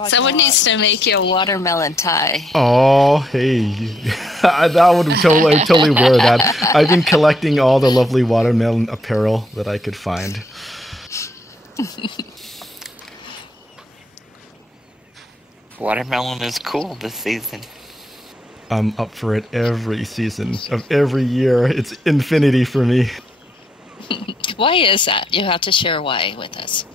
like Someone needs to make you a watermelon tie. Oh, hey. That would totally wear that. I've been collecting all the lovely watermelon apparel that I could find. Watermelon is cool this season. I'm up for it every season of every year. It's infinity for me. Why is that? You have to share why with us.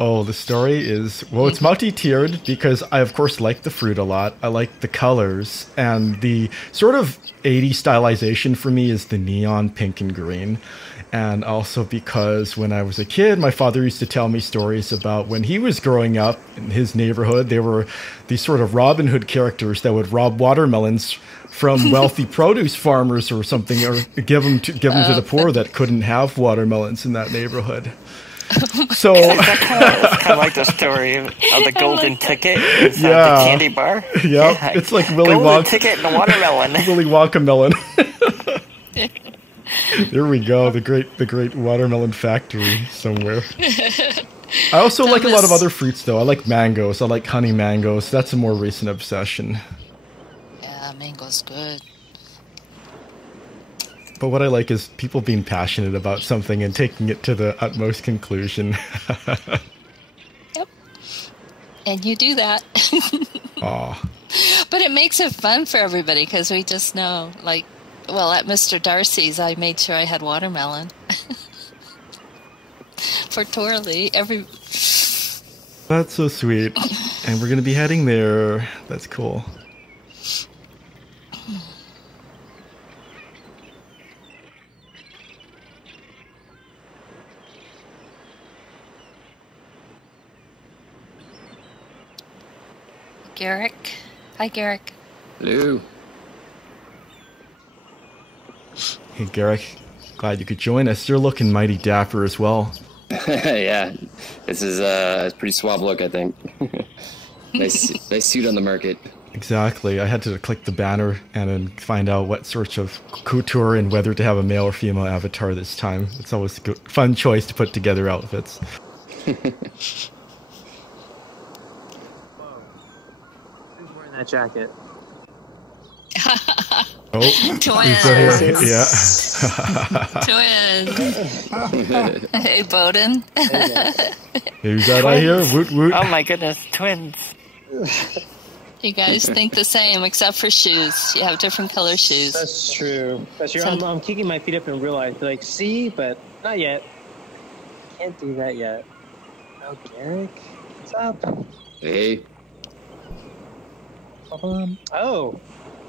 Oh, the story is, well, it's multi-tiered because I, of course, like the fruit a lot. I like the colors, and the sort of 80s stylization for me is the neon pink and green. And also because when I was a kid, my father used to tell me stories about when he was growing up in his neighborhood. There were these sort of Robin Hood characters that would rob watermelons from wealthy produce farmers or something, or give them to the poor that couldn't have watermelons in that neighborhood. So it's kind of like the story of the golden ticket. Is the candy bar. Yep. Yeah, it's like Willy Wonka. Golden Wonka. ticket and a watermelon. Willy Wonka melon. There we go. The great watermelon factory somewhere. I also like a lot of other fruits, though. I like mangoes. I like honey mangoes. That's a more recent obsession. Yeah, mango's good. But what I like is people being passionate about something and taking it to the utmost conclusion. Yep. And you do that. Aw. But it makes it fun for everybody because we just know, like, well, at Mr. Darcy's, I made sure I had watermelon. For Torley, That's so sweet. And we're going to be heading there. That's cool. Garrick. Hi, Garrick. Hello. Hey, Garrick. Glad you could join us. You're looking mighty dapper as well. Yeah, this is a pretty suave look, I think. nice suit on the market. Exactly. I had to click the banner and then find out what sorts of couture and whether to have a male or female avatar this time. It's always a good, fun choice to put together outfits. Who's wearing that jacket? Oh, Twins. Yeah. Twins. Hey, Boden. Who's that I hear? Woot woot. Oh my goodness, twins. You guys think the same, except for shoes. You have different color shoes. That's true. That's true. I'm kicking my feet up in real life. Like, see, but not yet. Can't do that yet. Oh, Garrick, what's up? Hey. Oh,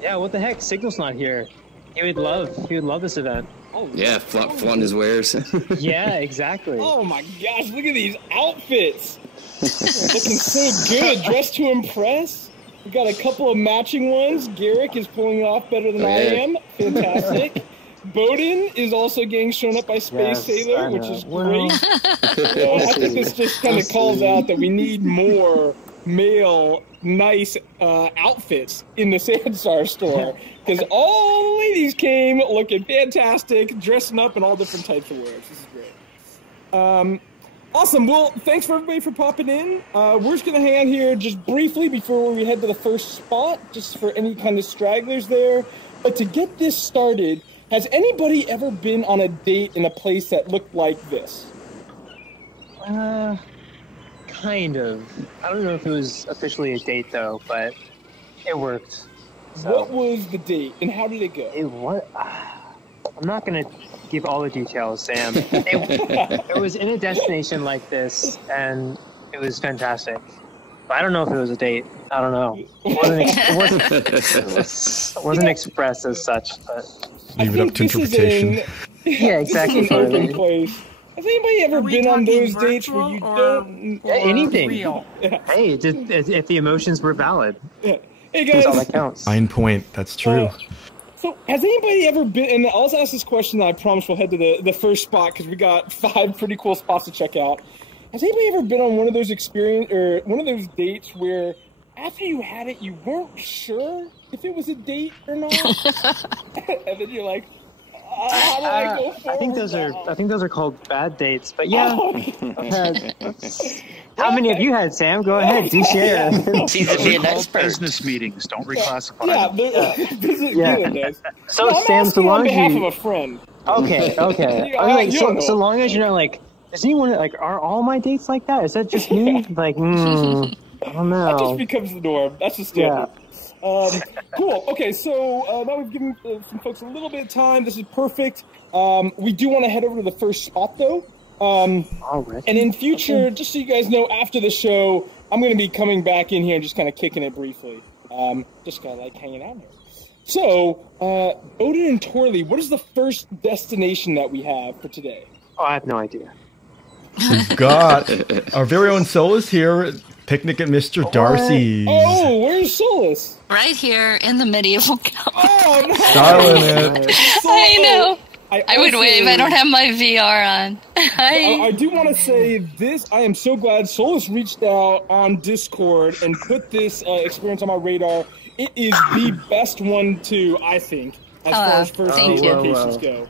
yeah. What the heck? Signal's not here. He would love this event. Oh yeah, flaunting his wares. Yeah, exactly. Oh my gosh! Look at these outfits. Looking so good, dressed to impress. We got a couple of matching ones. Garrick is pulling it off better than I am. Fantastic. Boden is also getting shown up by Space Sailor, which is great. I think this just kind of calls out that we need more male nice outfits in the Sansar store, because all the ladies came looking fantastic, dressing up in all different types of wears. This is great. Awesome. Well, thanks for everybody for popping in. We're just going to hang out here just briefly before we head to the first spot, just for any kind of stragglers there. But to get this started, has anybody ever been on a date in a place that looked like this? Kind of. I don't know if it was officially a date, though, but it worked. So. What was the date, and how did it go? I'm not going to give all the details, Sam. It was in a destination like this, and it was fantastic. But I don't know if it was a date. I don't know. It wasn't expressed as such, but... Leave it up to interpretation. Yeah, exactly. This is an open place. Has anybody ever been on those dates where you don't... Anything. Real? Yeah. Hey, if the emotions were valid. Yeah. Hey, guys. That's all that counts. Fine point. That's true. So, has anybody ever been... And I'll ask this question, and I promise we'll head to the first spot, because we got 5 pretty cool spots to check out. Has anybody ever been on one of those one of those dates where after you had it, you weren't sure if it was a date or not? And then you're like, How do I go forward? I think those are called bad dates. But yeah, I've had. How many have you had, Sam? Go ahead, do share. Seems to be an expert. Business meetings. Don't reclassify Yeah. Yeah. So No, I'm Sam, so asking on long as behalf of you. a friend. Okay. I'm like, so long as you're not like, does anyone like? Are all my dates like that? Is that just me? Like, I don't know. That just becomes the norm. That's the standard. Cool. Okay, so now we've given some folks a little bit of time. This is perfect. We do want to head over to the first spot, though. Alright. And in future, just so you guys know, after the show, I'm going to be coming back in here and just kind of kicking it briefly. Just kind of like hanging out here. So, Boden and Torley, what is the first destination that we have for today? Oh, I have no idea. We've got our very own Solus here. Picnic at Mr. Darcy's. Oh, where's Solus? Right here in the medieval couch. Oh, no. Styling it. I know. I would also- wave. I don't have my VR on. I do want to say this. I am so glad Solus reached out on Discord and put this experience on my radar. It is the best one, too, I think, as far as first date locations go.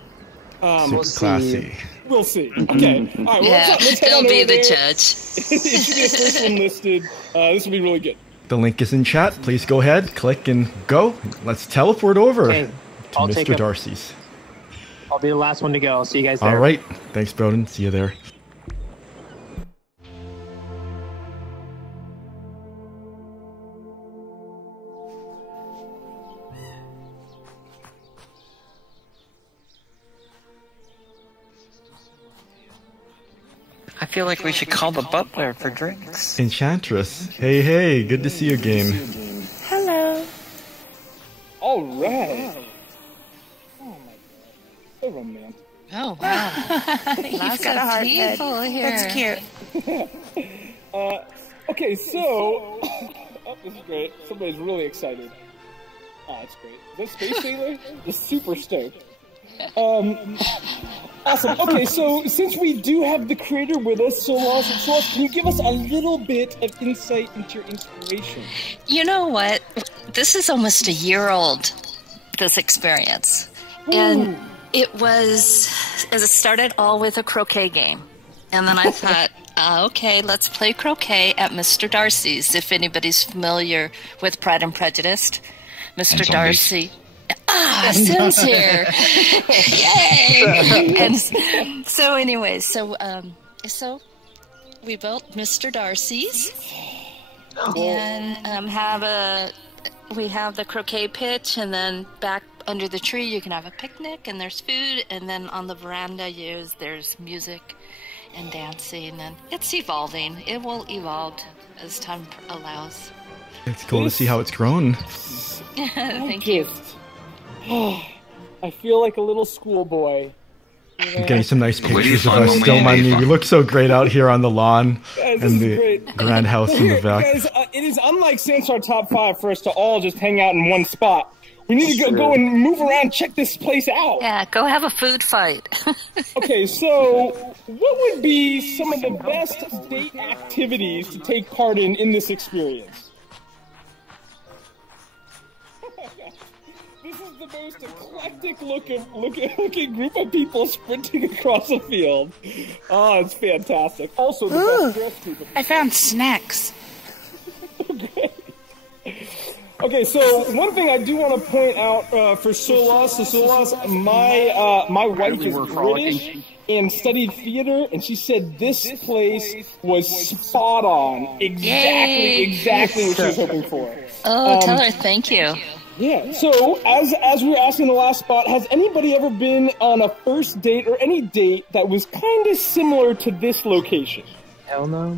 Super classy. We'll see. Okay. All right. Well, Yeah, let's head he'll on be over the there. judge. It should be the first one listed. This will be really good. The link is in chat. Please go ahead, click, and go. Let's teleport over Hey, to I'll take Mr. it. Darcy's. I'll be the last one to go. I'll see you guys there. All right. Thanks, Boden. See you there. I feel like we should call the butler for drinks. Enchantress. Hey, good to see you again. Hello. All right. Oh, my God. So romantic. Oh, wow. Lots got a of heart people here. That's cute. Okay, so... oh, this is great. Somebody's really excited. Oh, that's great. Is that Space Sailor? Just super stoked. Awesome. Okay, so since we do have the creator with us, Solus, can you give us a little bit of insight into your inspiration? You know what? This is almost a year old, this experience. And it was, as it started all with a croquet game. And then I thought, okay, let's play croquet at Mr. Darcy's. If anybody's familiar with Pride and Prejudice, Mr. Darcy. Sin's here. Yay! And so anyway, so we built Mr. Darcy's and we have the croquet pitch, and then back under the tree you can have a picnic and there's food, and then on the veranda there's music and dancing, and it's evolving. It will evolve as time allows. It's cool to see how it's grown. Thank you. I feel like a little schoolboy. I'm getting some nice pictures of us still, my knee. We look so great out here on the lawn Guys, this and is the great. grand house in the back. Guys, it is unlike Sansar Top 5 for us to all just hang out in one spot. We need to go and move around, check this place out. Yeah, go have a food fight. Okay, so what would be some of the best date activities to take part in this experience? This is the most eclectic looking group of people sprinting across a field. Oh, it's fantastic. Also, the best dressed group of people. I found snacks. Okay, so one thing I do want to point out for Solus, my wife is British and studied theater, and she said this place was spot on. Exactly what she was hoping for. Oh, tell her thank you. Yeah, so as we were asking the last spot, has anybody ever been on a first date or any date that was kind of similar to this location? Hell no.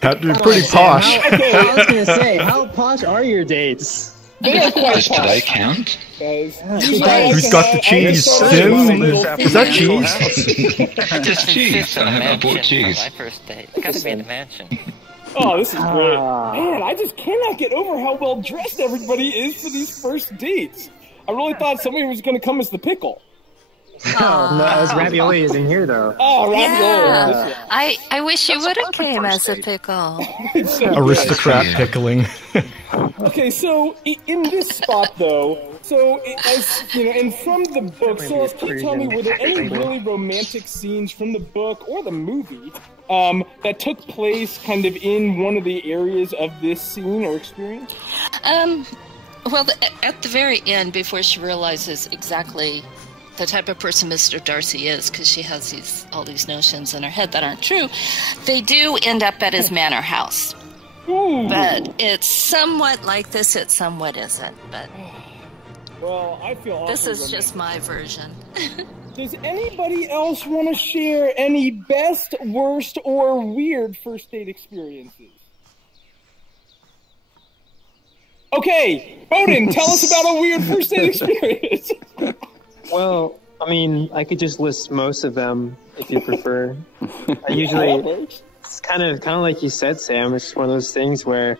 Had to be pretty posh. I was gonna say, how posh are your dates? Does today count? Guys, Who's got the cheese? Sin? Is that cheese? Just cheese. I bought cheese. My first date. Gotta be in the mansion. Oh, this is great. Man, I just cannot get over how well dressed everybody is for these first dates. I really thought somebody was going to come as the pickle. No, as ravioli is in here though. Oh, ravioli. Yeah. I wish you would have came as a pickle. So Aristocrat pickling. okay, so in this spot though, So, as you know, and from the book, so can you tell me, were there any really romantic scenes from the book or the movie that took place kind of in one of the areas of this scene or experience? Well, at the very end, before she realizes exactly the type of person Mr. Darcy is, because she has all these notions in her head that aren't true, they do end up at his manor house. Ooh. But it's somewhat like this, it somewhat isn't. But well, I feel this is just my version. Does anybody else want to share any best, worst, or weird first date experiences? Okay, Boden, tell us about a weird first date experience. Well, I mean, I could just list most of them if you prefer. I usually, it's kind of like you said, Sam. It's just one of those things where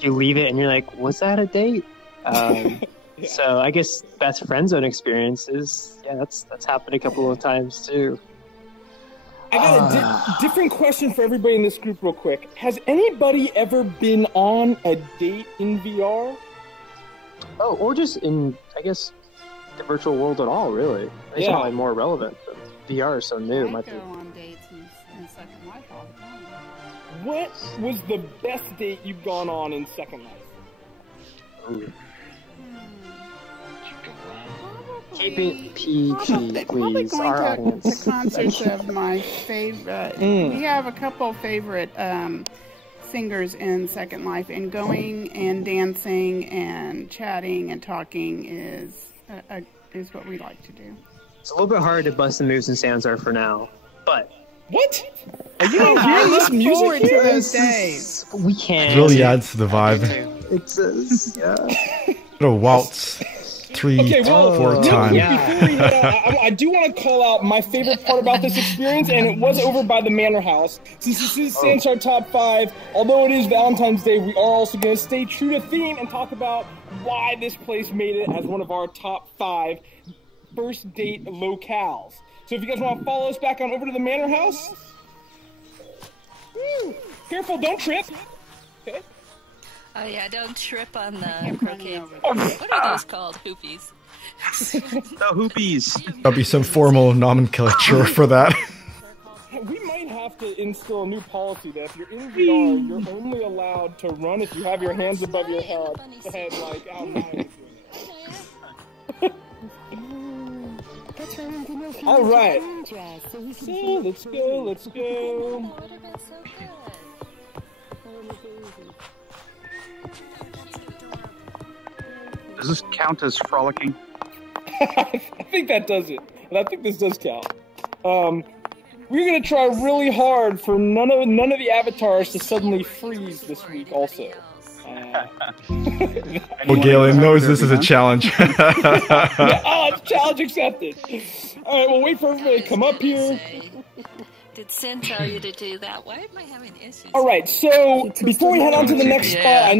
you leave it and you're like, was that a date? So I guess best friend zone experiences. Yeah, that's happened a couple of times too. I got a different question for everybody in this group real quick. Has anybody ever been on a date in VR? Oh, or just in, I guess, the virtual world at all, really. It's probably more relevant. But VR is so new. I go on dates in Second Life all the time. What was the best date you've gone on in Second Life? Ooh. Keep it PG, please. Our audience. The concerts of my favorite. We have a couple favorite singers in Second Life, and going and dancing and chatting and talking is what we like to do. It's a little bit hard to bust the moves in Sansar for now, but what? Are you not hearing this music to those days? We can. It really adds to the vibe. It says, yeah. A waltz. 3, 4 times. Before we head out, I do want to call out my favorite part about this experience, and it was over by the Manor House. Since this is Sansar Top 5, although it is Valentine's Day, we are also going to stay true to theme and talk about why this place made it as one of our top 5 first date locales. So if you guys want to follow us back on over to the Manor House. Woo. Careful, don't trip. Okay. Oh yeah, don't trip on the croquet. What are those called? Hoopies. The hoopies. There'll be some formal nomenclature for that. We might have to instill a new policy that if you're in VR, you're only allowed to run if you have your hands above your head, like out loud. All right. So let's go. Does this count as frolicking? I think that does it, and I think this does count. We're gonna try really hard for none of the avatars to suddenly freeze this week. Also, well, Galen knows this is a challenge. it's challenge accepted. All right, we'll wait for everybody to come up here. Did Sin tell you to do that? Why am I having issues? All right, so before we head on to the next spot, I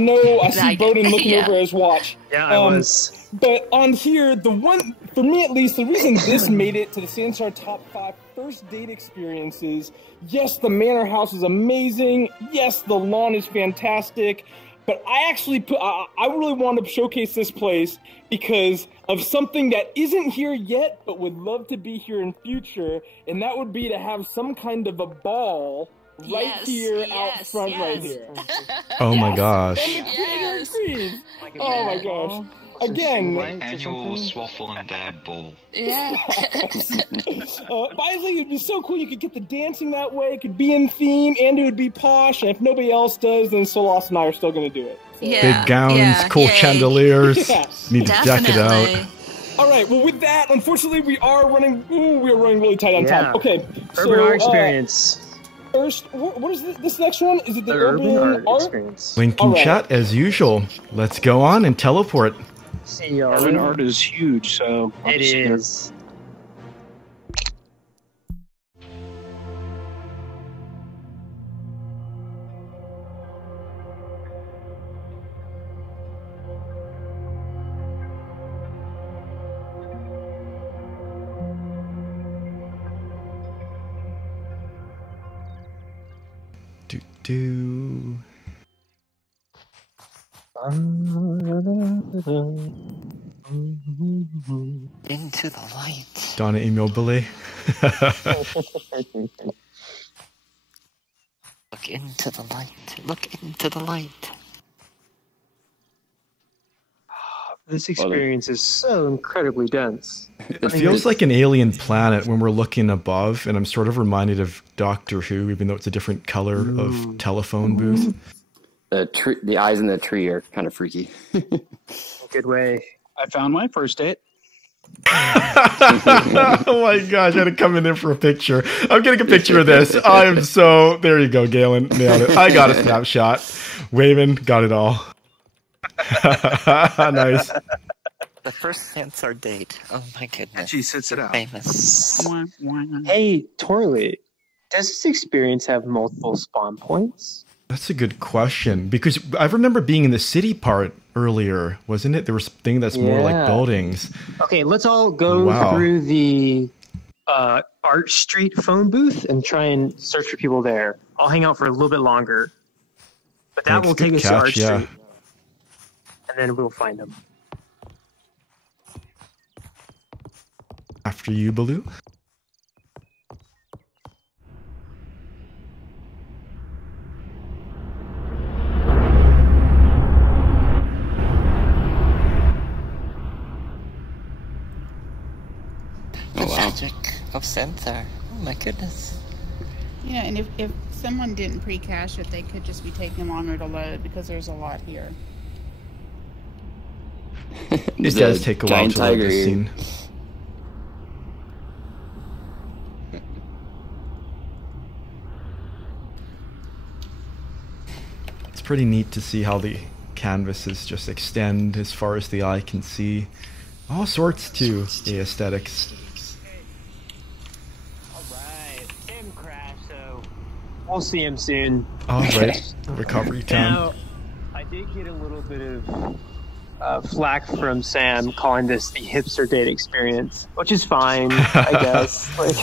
see Boden looking over his watch. Yeah, I was. But on here, the one, for me at least, the reason this made it to the Sansar Top 5 first date experiences, yes, the Manor House is amazing. Yes, the lawn is fantastic. But I actually I really want to showcase this place because of something that isn't here yet, but would love to be here in future, and that would be to have some kind of a ball right here out front right here. Oh my gosh. Oh my gosh. Again, annual Swaffle and Dab ball. Yeah. But I think it'd be so cool. You could get the dancing that way. It could be in theme, and it would be posh. And if nobody else does, then Solas and I are still going to do it. So. Yeah. Big gowns, cool chandeliers. Need to deck it out. All right. Well, with that, unfortunately, we are running really tight on time. Okay. Urban art experience. First, what is this next one? Is it the urban art experience? Link in chat as usual. Let's go on and teleport. Urban art is huge, so it is. Do. Into the light. Donna Immobile. Look into the light. Look into the light. This experience is so incredibly dense. It feels like an alien planet when we're looking above, and I'm sort of reminded of Doctor Who, even though it's a different color of telephone booth. The eyes in the tree are kind of freaky. Good way. I found my first date. Oh my gosh, I had to come in there for a picture. I'm getting a picture of this. I am so... There you go, Galen. Nailed it. I got a snapshot. Waving, got it all. Nice. The first Sansar date. Oh my goodness. And she sits it out. Famous. Hey, Torley, does this experience have multiple spawn points? That's a good question, because I remember being in the city part earlier, wasn't it? There was a thing that's more like buildings. Okay, let's all go through the Art Street phone booth and try and search for people there. I'll hang out for a little bit longer, but that will take us to Art Street, and then we'll find them. After you, Baloo. The magic of Sansar. Oh my goodness. Yeah, and if someone didn't pre-cache it, they could just be taking longer to load because there's a lot here. It does take a while to load this scene. It's pretty neat to see how the canvases just extend as far as the eye can see. All sorts to the aesthetics. We'll see him soon. All right, recovery time. Now, I did get a little bit of flack from Sam calling this the hipster date experience, which is fine, I guess. Like,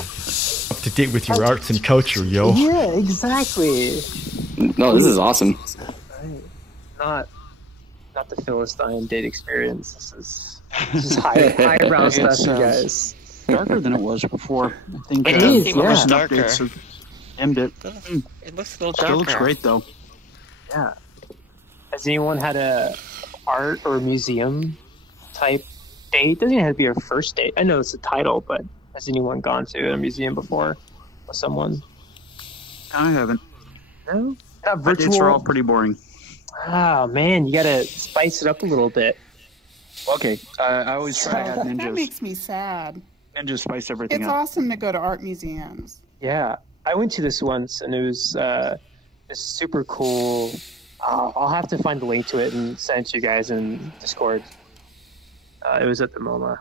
up to date with your arts and culture, yo. Yeah, exactly. No, this is awesome. Not the Philistine date experience. This is highbrow stuff, you guys. Darker than it was before. I think it is. Yeah, darker. Emmed it. It looks a little darker. Still looks great though. Yeah. Has anyone had a art or museum type date? Doesn't even have to be a first date. I know it's a title, but has anyone gone to a museum before with someone? I haven't. No? Not My virtual? dates are all pretty boring. Oh man, you gotta spice it up a little bit. Okay, I always try to add ninjas. That makes me sad. Ninjas spice everything It's up. awesome to go to art museums. Yeah, I went to this once, and it was super cool. I'll have to find the link to it and send it to you guys in Discord. It was at the MoMA.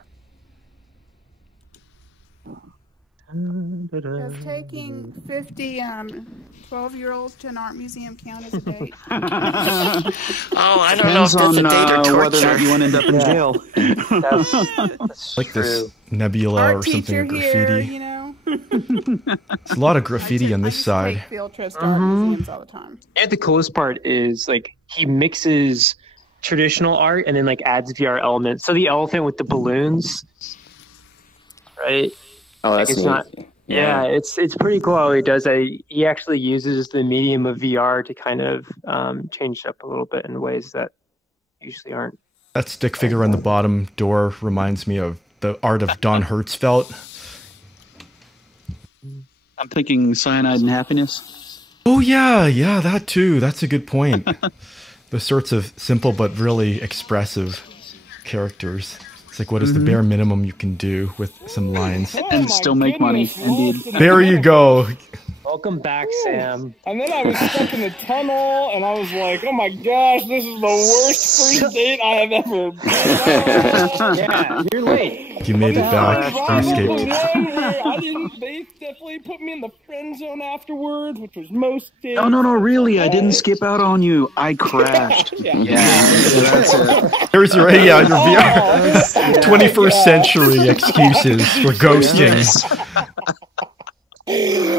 Does taking 50 12-year-olds to an art museum count as a date? Oh, I don't know if that's a date or torture. Whether or not you want to end up in jail. That's Like true. this nebula Art or something, teacher or graffiti. here, you know. There's a lot of graffiti on this side. Take field trips to art museums all the time. And the coolest part is like he mixes traditional art and then like adds VR elements. So the elephant with the balloons, right? Oh, that's it's neat. not. Yeah, it's pretty cool how he does that. He actually uses the medium of VR to kind of change it up a little bit in ways that usually aren't. That stick figure on the bottom door reminds me of the art of Don Hertzfeldt. I'm thinking Cyanide and Happiness. Oh yeah, that too. That's a good point. The sorts of simple but really expressive characters. It's like, what is the bare minimum you can do with some lines? And still make money, indeed. There you go. Welcome back, Sam. And then I was stuck in the tunnel, and I was like, oh my gosh, this is the worst first date I have ever done. Yeah, you're late. You made it back. You escaped. They definitely put me in the friend zone afterwards, which was most days. No, really. I didn't skip out on you. I crashed. Yeah. That's it. There's your VR. 21st century excuses for ghosting.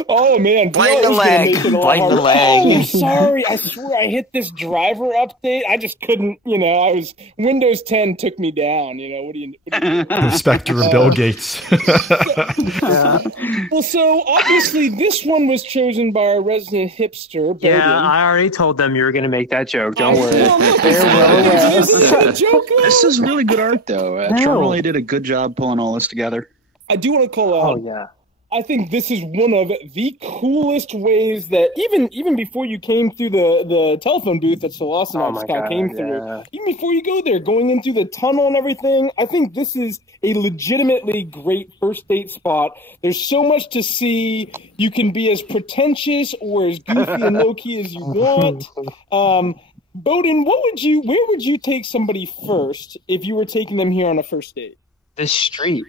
Oh man, Blind the VR is gonna make it a lot leg. Blind the harder. leg. Oh, sorry. I swear I hit this driver update. I just couldn't. I was Windows 10 took me down. What do you do? The specter of Bill Gates. Well, so obviously this one was chosen by our resident hipster, Boden. Yeah, I already told them you were going to make that joke. Don't worry. This is really good art, though. Charlie did a good job pulling all this together. I do want to call out. Oh yeah. I think this is one of the coolest ways that even before you came through the telephone booth that Scott came through, even before you go there, going into the tunnel and everything, I think this is a legitimately great first date spot. There's so much to see. You can be as pretentious or as goofy and low key as you want. Boden, where would you take somebody first if you were taking them here on a first date? This street.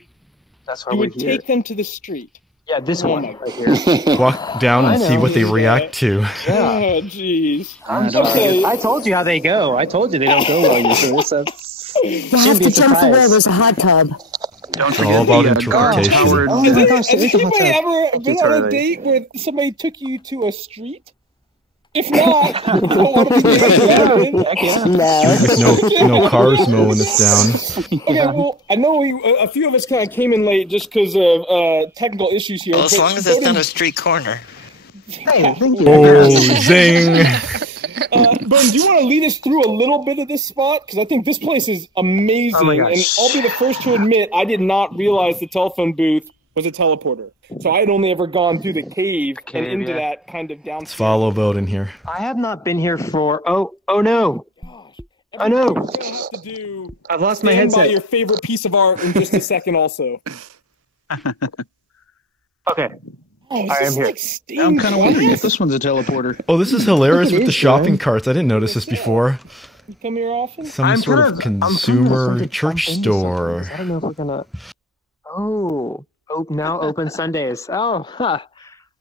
That's why You we're would here. take them to the street. Yeah, this one right here. Walk down and see what they react to. Oh, jeez. I told you how they go. I told you they don't go well usually. So You have to jump through where there's a hot tub. Don't It's all about the interpretation. Has anybody ever been on a date where somebody took you to a street? If not, you don't want to be No cars mowing us down. Okay, well, I know a few of us kind of came in late just because of technical issues here. Well, as long as it's not a street corner. Hey, thank you. Oh, zing! Boden, do you want to lead us through a little bit of this spot? Because I think this place is amazing. Oh my And gosh. I'll be the first to admit, I did not realize the telephone booth was a teleporter. So I had only ever gone through the cave and into that kind of downstairs. Let's follow Boden here. I have not been here for. Oh no. I know. You're gonna have to do. I've lost my Stand by headset. your favorite piece of art in just a second, also. Okay. Oh, is I this am here. like steamed I'm kind of wondering glass? if this one's a teleporter. Oh, this is hilarious It with the is, shopping man. carts. I didn't notice this before. You come here often? Some I'm sort kind of of- I'm kind of consumer tempted to church jump into store. I don't know if we're gonna. Oh, now open Sundays. Oh, huh.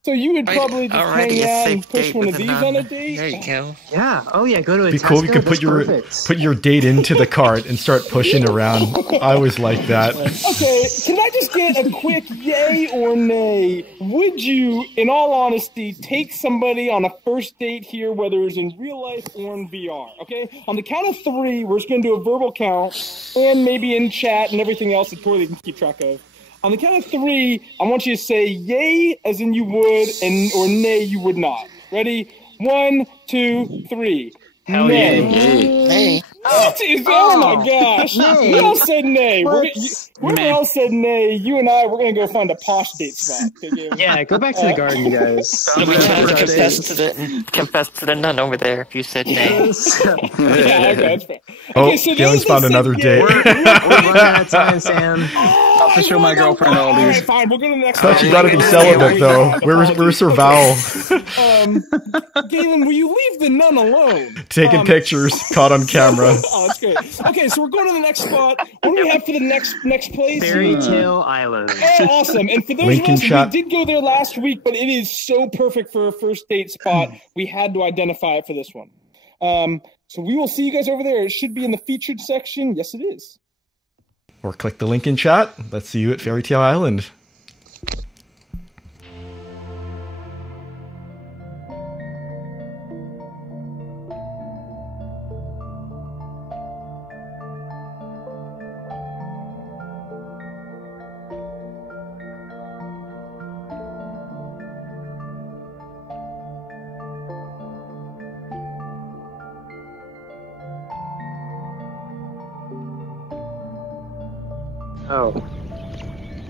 So you would probably just Already hang a out and safe push date one with of a these nun. on a date? There you go. Yeah. Oh yeah. Go to a Be cool if you Tesco, could that's perfect. put your date into the cart and start pushing around. I always like that. Okay, can I just get a quick yay or nay? Would you, in all honesty, take somebody on a first date here, whether it's in real life or in VR? Okay? On the count of 3, we're just going to do a verbal count, and maybe in chat and everything else that Tori can keep track of. On the count of 3, I want you to say yay as in you would, or nay you would not. Ready? 1, 2, 3. Hell nay. yeah. Hey. Oh my gosh! Who else said nay? Whoever else said nay, you and I, we're gonna go find a posh date spot. Yeah. Go back to the garden, you guys. Confess to the nun over there if you said nay. Yeah, okay, that's fair. Oh, Okay, so Galen's those found that another said date. We're running out of time, Sam. I'll have to show my girlfriend all Alright, these. fine, we'll go to the next I thought one. you gotta be celibate though. Where's her vowel? Galen, will you leave the nun alone? Taking pictures, caught on camera. Oh, that's great. Okay, so we're going to the next spot. What do we have for the next place? Fairytale Island. Oh, awesome. And for those Link of in us, chat. we did go there last week, but it is so perfect for a first date spot. We had to identify it for this one. So we will see you guys over there. It should be in the featured section. Yes, it is. Or click the link in chat. Let's see you at Fairytale Island. Oh.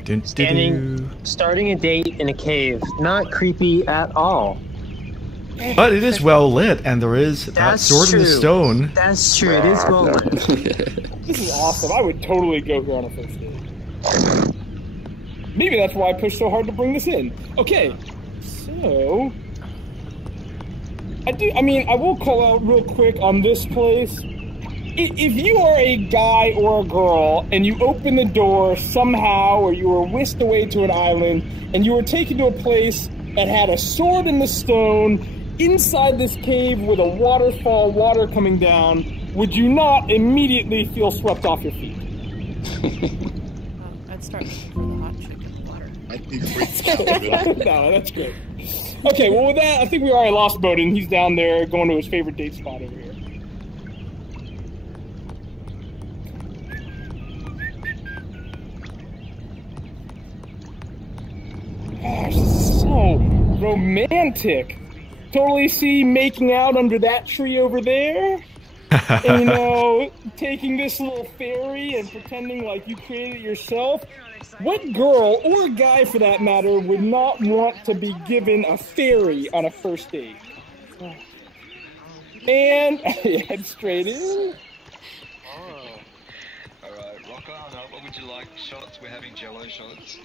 Dun-dun-dun. Starting a date in a cave. Not creepy at all. But it is well lit, and there is that That's sword in the true. stone. That's true. It is well lit. This is awesome. I would totally go here on a first date. Maybe that's why I pushed so hard to bring this in. Okay, so I will call out real quick on this place. If you are a guy or a girl and you open the door somehow, or you were whisked away to an island and you were taken to a place that had a sword in the stone inside this cave with a waterfall, water coming down, would you not immediately feel swept off your feet? I'd start looking for the hot chick in the water. No, that's great. Okay, well with that, I think we already lost Boden. He's down there going to his favorite date spot over here. Gosh, this is so romantic. Totally see making out under that tree over there. And, you know, taking this little fairy and pretending like you created it yourself. What girl, or guy for that matter, would not want to be given a fairy on a first date? And head straight in. Alright, rock on up. What would you like? Shots? We're having jello shots.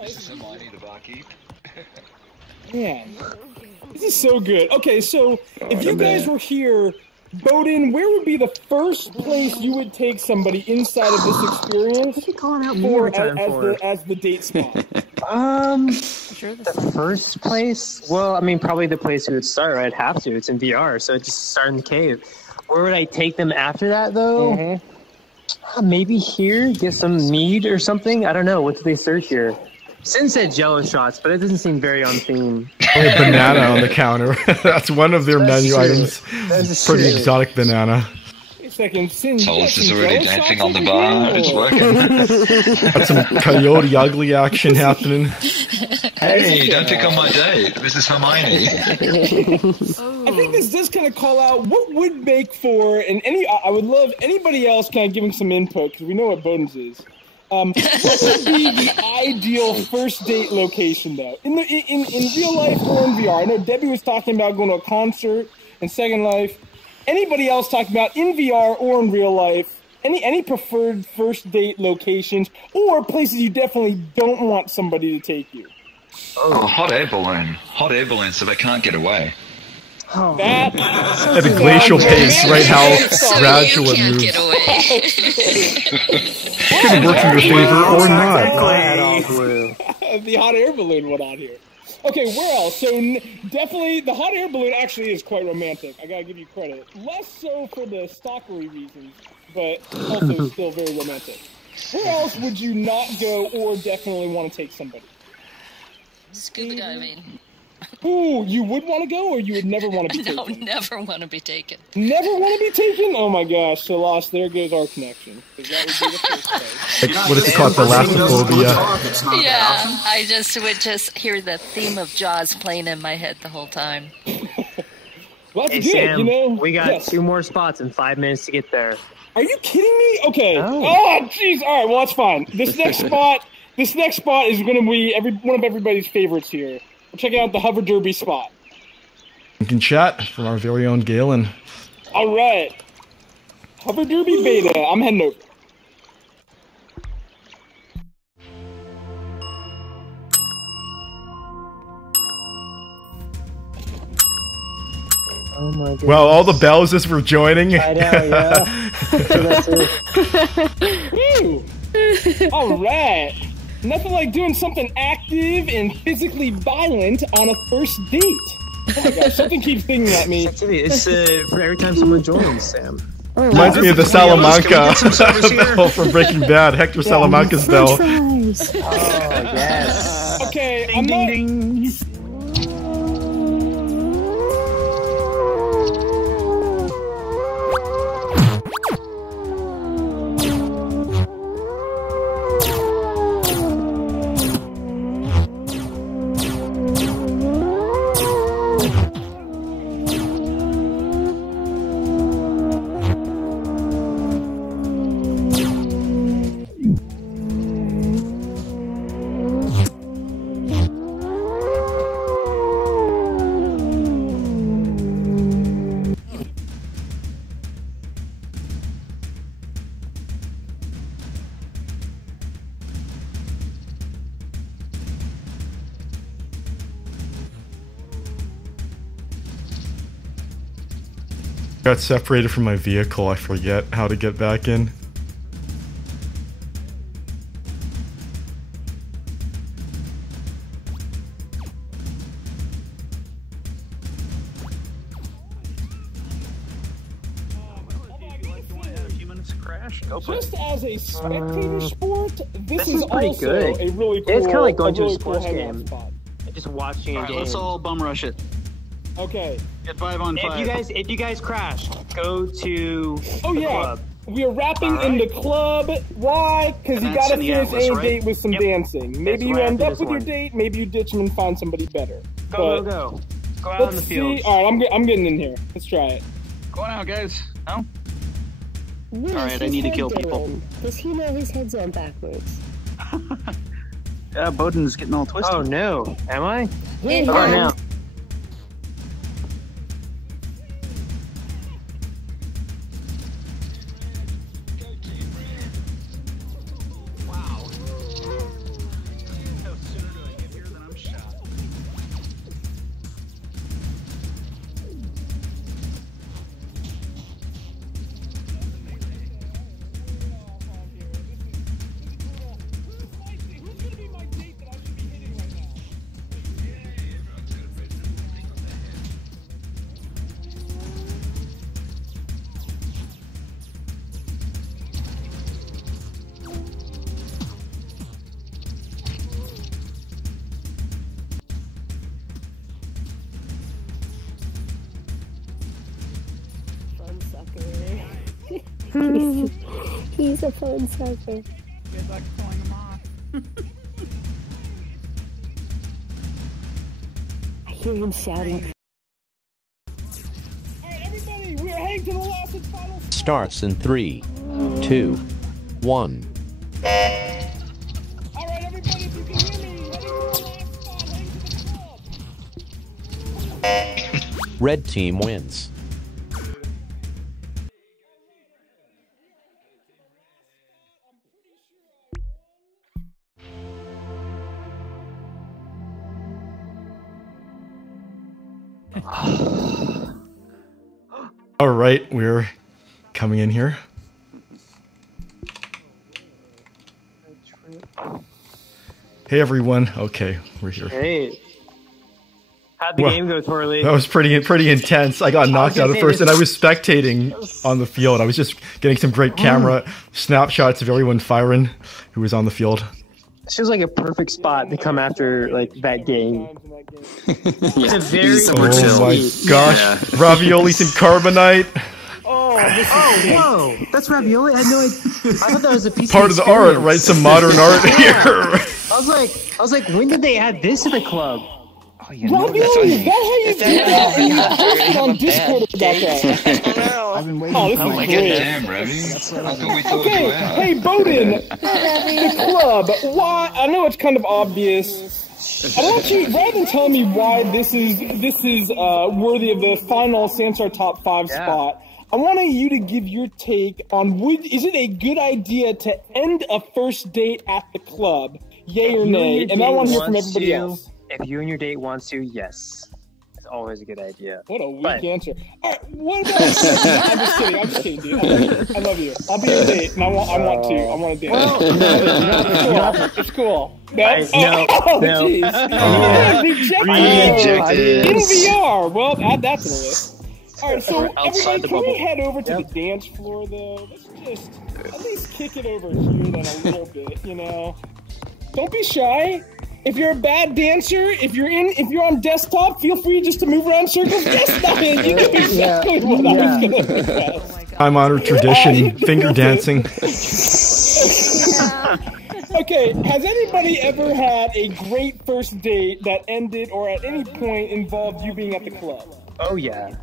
This is Hermione, the barkeep. Man, this is so good. Okay, so if you guys were here, Boden, where would be the first place you would take somebody inside of this experience as the date spot? The first place? Well, I mean, probably the place we would start. I'd have to. It's in VR, so I'd just start in the cave. Where would I take them after that, though? Maybe here, get some mead or something. I don't know. What do they serve here? Sin said jello shots, but it doesn't seem very on theme. A banana on the counter. That's one of their menu items. Pretty exotic banana. Wait a second, Sin. Solus is already dancing on the bar. It's working. Got some coyote ugly action happening. Hey, don't pick on my date. This is Hermione. I think this does kind of call out what would make for, and I would love anybody else kind of giving some input, because we know what Boden's is. What would be the ideal first date location, though? In real life or in VR? I know Debbie was talking about going to a concert in Second Life. Anybody else talking about in VR or in real life? Any preferred first date locations or places you definitely don't want somebody to take you? Oh, hot air balloon. Hot air balloon so they can't get away. That at a glacial pace, right? How gradual it moves. Could work in your favor or not. The hot air balloon went on here. Okay, where else? So definitely, the hot air balloon actually is quite romantic. I gotta give you credit. Less so for the stalkery reasons, but also still very romantic. Where else would you not go or definitely want to take somebody? Scuba diving. Ooh, you would want to go, or you would never want to be taken? No, never want to be taken. Never want to be taken? Oh my gosh, so lost. There goes our connection. That would be the first place. Like, what is it called? Thalassophobia. Yeah, I would just hear the theme of Jaws playing in my head the whole time. Well, that's hey, good, Sam, you know? we got 2 more spots in 5 minutes to get there. Are you kidding me? Okay. Oh, jeez. All right, well, that's fine. This next spot is going to be one of everybody's favorites here. We're checking out the Hubbard Derby spot. You can chat from our very own Galen. All right. Hubbard Derby beta. I'm heading over. Oh my goodness. Well, all the bells as we're joining. I know, yeah. Woo! All right. Nothing like doing something active and physically violent on a first date. Oh my gosh, something keeps thinking at me. It's for every time someone joins, Sam. Reminds me of the Salamanca bell from Breaking Bad. Hector Salamanca's bell. Oh, yes. Okay, ding, ding, ding. Got separated from my vehicle. I forget how to get back in. Just as a spectator sport, this is pretty also good. a really cool. It's kind of like going to a really sports cool hangout game. spot. Just watching a All right, game. let's all bum rush it. Okay. Get 5 on 5. If you guys crash, go to the club. We are wrapping in the club. Why? Because you gotta finish any date with some dancing. Maybe you end up with your date. Maybe you ditch them and find somebody better. Go out in the field. All right, I'm getting in here. Let's try it. Go on out, guys. No? What All is right, I his need to head kill doing? people. Does he know his head's on backwards? Yeah, Boden's getting all twisted. Oh no, am I? Yeah. How about now? He's a fun sucker. Good luck pulling him off. I hear him shouting. Alright, everybody, we're heading to the last and final. Starts in 3, 2, 1. Alright, everybody, if you can hear me, heading to the last spot, heading to the club. Red team wins. All right, we're coming in here. Hey everyone. Okay, we're here. Hey. How'd the game go, Torley? That was pretty intense. I got knocked out at first, and I was spectating on the field. I was just getting some great camera snapshots of everyone firing who was on the field. This feels like a perfect spot to come after like that game. It's a very Oh my gosh, raviolis and carbonite. Whoa! That's ravioli. I had no idea. I thought that was a piece Part of the art, right? Some modern art here. I was like, when did they add this to the club? Oh, yeah, ravioli, is that how you do that? You posted on Discord about that. I've been waiting. Oh, this is great. Damn, Ravi. Okay, hey, Boden, the club. Why? I know it's kind of obvious. I want you, rather than tell me why this is worthy of the final Sansar top 5 spot, I want you to give your take on is it a good idea to end a first date at the club? Yay or nay? And I want to hear from everybody else. If you and your date wants to, yes. It's always a good idea. What a weak answer. All right, what about... I'm just kidding, dude. I love you. I'll be your date, and I want to dance. Well, it's cool. No? No. Rejected. In VR. Well, add that to the list. All right, so everybody, can we head over to the dance floor, though? Let's just at least kick it over here then a little bit, you know? Don't be shy. If you're a bad dancer, if you're on desktop, feel free just to move around circles. Yes, Diane, you know exactly what I was going to request. Time-honored tradition, finger dancing. Okay, has anybody ever had a great first date that ended or at any point involved you being at the club? Oh, yeah.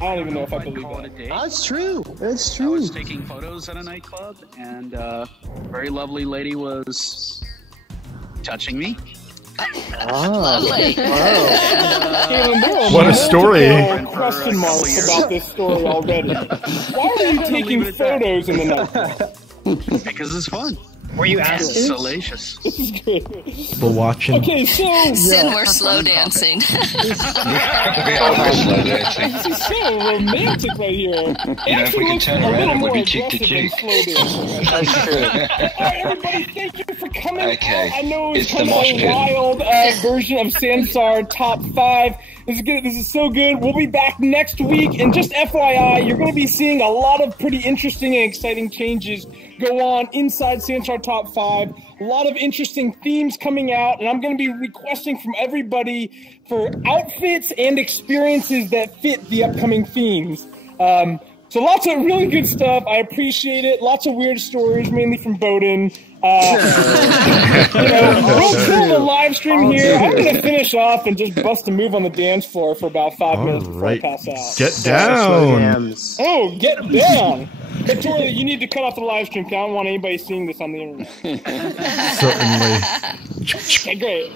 I don't even know if I believe that. That's true. That's I was taking photos at a nightclub, and a very lovely lady was touching me. What a story. Question marks about this story already. Why are you taking photos in the nightclub? Because it's fun. Were you asked? It's salacious. This is great. We're watching. Okay, so... Sin, we're slow dancing. This is so romantic right here. If we could turn around, it would be cheek to cheek. That's true. Alright, everybody, thank you for coming. Okay. I know it's It's kind the of mosh a pit. wild version of Sansar Top 5. This is good. This is so good. We'll be back next week. And just FYI, you're going to be seeing a lot of pretty interesting and exciting changes go on inside Sansar Top 5. A lot of interesting themes coming out. And I'm going to be requesting from everybody for outfits and experiences that fit the upcoming themes. So lots of really good stuff. I appreciate it. Lots of weird stories, mainly from Boden. We'll kill the live stream here. I'm going to finish off and just bust a move on the dance floor for about 5 minutes before I pass out. Get down. Oh, get down. Victoria, you need to cut off the live stream because I don't want anybody seeing this on the internet. Certainly. Okay, great.